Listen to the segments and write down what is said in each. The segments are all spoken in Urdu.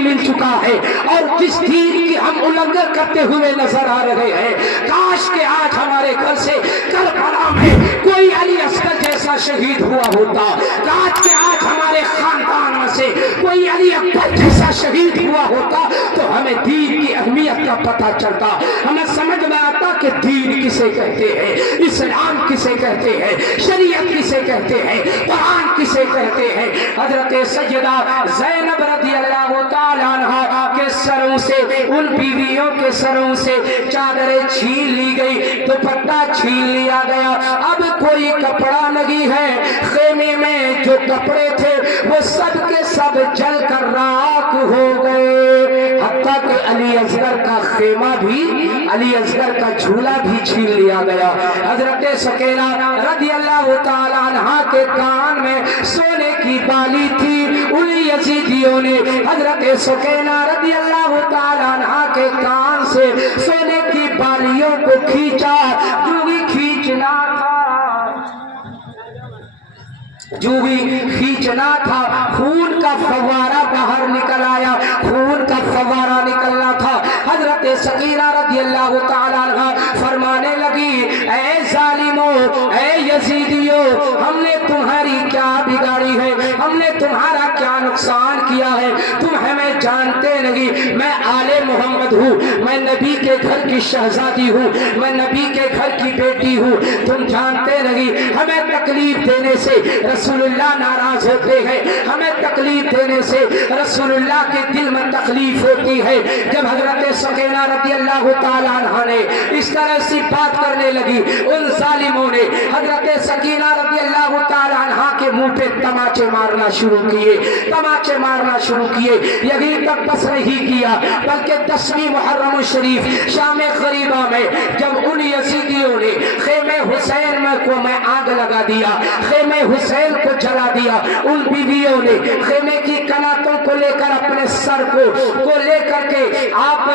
دین مل چکا ہے اور جس دین کی ہم النگن کرتے ہوئے نظر آ رہے ہیں، کاش کہ آج ہمارے گھر سے کربلا میں کوئی علی اصغر جیسا شہید ہوا ہوتا، کاش کہ آج ہمارے خاندان میں سے کوئی علی اکبر جیسا شہید ہوا ہوتا تو ہمیں دین کی اہمیت کا پتہ چلتا، ہمیں سمجھ میں آتا کہ دین کسے کہتے ہیں، اسلام کسے کہتے ہیں، شریعت کسے کہتے ہیں، قرآن کسے کہتے ہیں۔ حضرت سیدہ زینب رضی اللہ تعالیٰ عنہا کے سروں سے، ان بیویوں کے سروں سے چادریں چھین لی گئی، دوپٹہ چھین لیا گیا، اب کوئی کپڑا نہیں ہے، خیمے میں جو کپڑے تھے وہ سب کے سب جل کر راکھ ہو گئے، حتیٰ کہ علی اصغر کا خیمہ بھی، علی اصغر کا جھولا بھی چھین لیا گیا۔ حضرت سکینہ رضی اللہ تعالیٰ عنہا کے کان میں سونے کی بالی تھی، ان یزیدیوں نے حضرت سکینہ رضی اللہ تعالیٰ عنہا کے کان سے سونے کی بالیوں کو کھینچا، جو بھی کھینچنا تھا، جو بھی کھینچنا تھا، خون کا فوارہ باہر نکل آیا، خون کا فوارہ نکلنا تھا۔ حضرت سکینہ رضی اللہ تعالیٰ عنہ فرمانے لگی، اے ظالموں، اے یزیدیوں، ہم نے تمہاری کیا بگاڑی ہے، ہم نے تمہارا کیا نقصان کیا ہے، تم ہمیں جانتے نہیں، میں آل محمد ہوں، میں نبی کے گھر کی شہزادی ہوں، میں نبی کے گھر کی بیٹی ہوں، تم جانتے نہیں، ہمیں تکلیف دینے سے رسول اللہ ناراض ہوتے ہیں، ہمیں تکلیف دینے سے رسول اللہ کے دل میں تکلیف ہوتی ہے۔ جب حضرت سکینہ رضی اللہ تعالیٰ عنہ نے اس طرح سے بات کرنے لگی، ان ظالموں نے حضرت سکینہ رضی اللہ تعالیٰ عنہ کے منہ پہ تماچے مارنا شروع کیے، تماچے مارنا شروع کیے۔ یہی تک بس نہیں کیا، بلکہ 10ویں محرم الشریف شام غریبہ میں جب ان یزیدیوں نے خیمے حسین میں آگ لگا دیا، خیمے حسین کو جلا دیا، ان بیویوں نے خیمے کی کناتوں کو لے کر اپنے سر کو لے کر کے آپ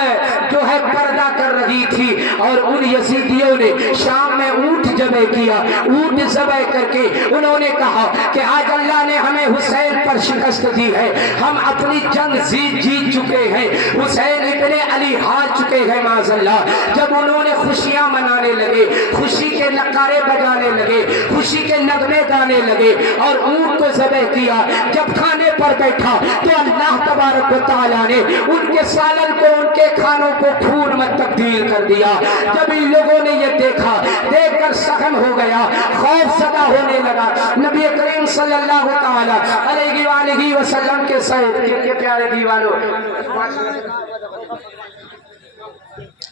جو ہے پردہ کر رہی تھی، اور ان یزیدیوں نے شام میں اونٹ ذبح کیا، اونٹ ذبح کر کے انہوں نے کہا کہ آج اللہ نے ہمیں حسین پر شکست دی ہے، ہم اپنی جنگ جیت چکے ہیں، حسین ابن علی ہار چکے ہیں معاذ اللہ۔ جب انہوں نے خوشیاں منانے لگے، خوشی کے نعرے بجانے لگے، خوشی کے نغمے گانے لگے اور اونٹ کو ذبح کیا، جب کھانے پر بیٹھا تو اللہ تبارک و تعالیٰ نے ان کے سالن کو، ان کے کھانوں کو خون میں تبدیل کر دیا۔ جب ان لوگوں نے یہ دیکھا، دیکھ کر سخن ہو گیا، خوف زدہ ہونے لگا۔ نبی کریم صلی اللہ تعالیٰ علیہ وآلہ وسلم کے پیارے دیوانوں،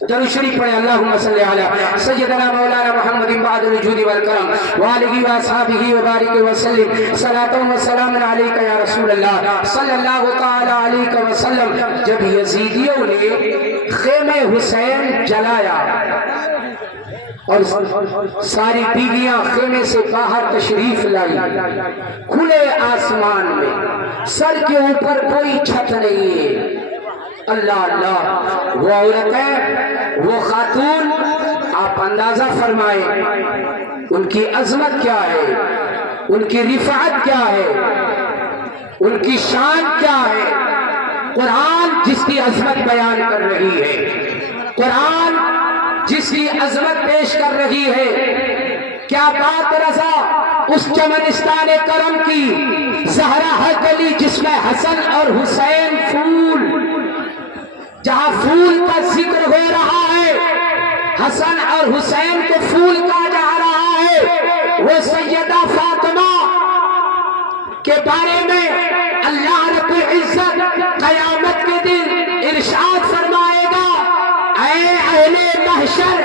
درود شریف پڑھیں، اللہم صلی علی سیدنا مولانا محمد بعد الوجود والکرم وآلہ واصحابہ وبارک وسلم، صلاۃ و سلام علیک یا رسول اللہ صلی اللہ تعالی علیہ وسلم۔ جب یزیدیوں نے خیمہ حسین جلایا اور ساری بیویاں خیمے سے باہر تشریف لائی، کھلے آسمان میں، سر کے اوپر کوئی چھت نہیں ہے، اللہ اللہ، وہ عورتیں، وہ خاتون، آپ اندازہ فرمائیں ان کی عظمت کیا ہے، ان کی رفعت کیا ہے، ان کی شان کیا ہے۔ قرآن جس کی عظمت بیان کر رہی ہے، قرآن جس کی عظمت پیش کر رہی ہے، کیا بات رضا اس چمنستان کرم کی، زہرا ہے گلی جس میں حسن اور حسین پھول، جہاں پھول کا ذکر ہو رہا ہے، حسن اور حسین کو پھول کہا جا رہا ہے، وہ سیدہ فاطمہ کے بارے میں اللہ رب العزت قیامت کے دن ارشاد فرمائے گا، اے اہل محشر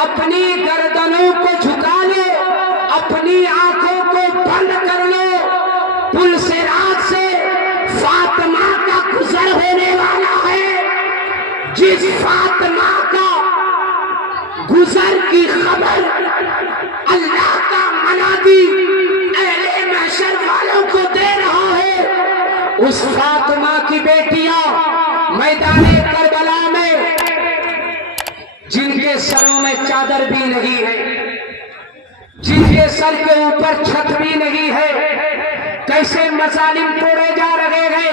اپنی گردنوں کو جھکا لو، اپنی آنکھوں کو بند کر لو، پل صراط سے فاطمہ کا گزر ہونے والا ہے، جس فاطمہ کا گزر کی خبر اللہ کا منادی اہل محشر والوں کو دے رہا ہے، اس فاطمہ کی بیٹیاں میدان کربلا میں جن کے سروں میں چادر بھی نہیں ہے، جن کے سر کے اوپر چھت بھی نہیں ہے، کیسے مظالم توڑے جا رہے ہیں،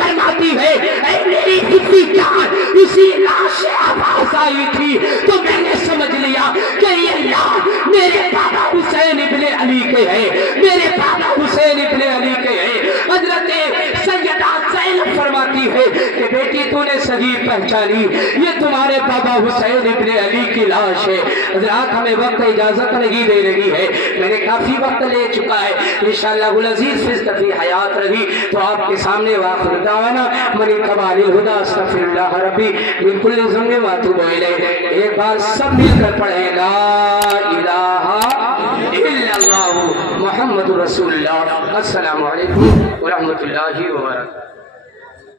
فرماتی ہے اے میری حصی جان اسی لاش سے آواز آئی تھی تو میں نے سمجھ لیا کہ یہ لاش میرے بابا حسین ابن علی کے ہے، میرے بابا حسین ابن علی کے ہے۔ حضرت سیدہ زینب فرماتی ہے کہ بیٹی تو نے صحیح پہچانی، یہ تمہارے بابا حسین ابن علی کی لاش ہے۔ حضرات ہمیں وقت اجازت نہیں دے رہی ہے، میں نے کافی وقت لے چکا ہے، انشاءاللہ العزیز فی حیات رہی تو آپ کے سامنے واخر دعوانا من اتبع الہدی استغفر اللہ ربی من کل ذنب واتوب الیہ۔ ایک بار سب مل کر پڑھیں لا الہ الا اللہ محمد رسول اللہ۔ السلام علیکم ورحمۃ اللہ وبرکاتہ۔